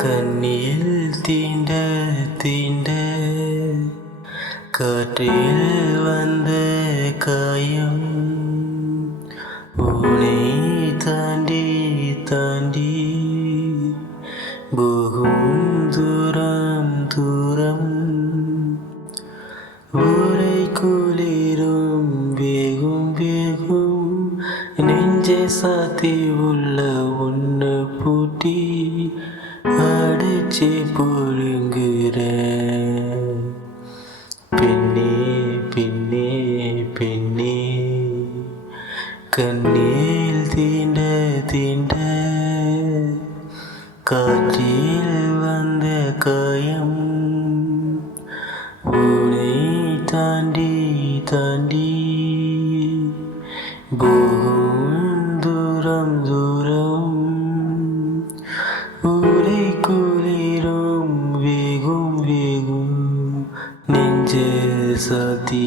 கண்ணில் தீண்ட தீண்ட காற்றில் வந்த காயம் உனை தாண்டி தாண்டி போகும் தூரம் தூரம் ஊரை குளிரும் வேகும் வேகும் நெஞ்சை சாத்தி உள்ள ஒன்று பூட்டி அடிச்சு புழுங்குற பெண்ணே பெண்ணே பெண்ணே கண்ணில் தீண்ட தீண்ட காற்றில் வந்த காயம் உனை தாண்டி தாண்டி போகும் தூரம் தூரம் ஊரை குளிரும் வேகும் வேகும் நெஞ்ச சாத்தி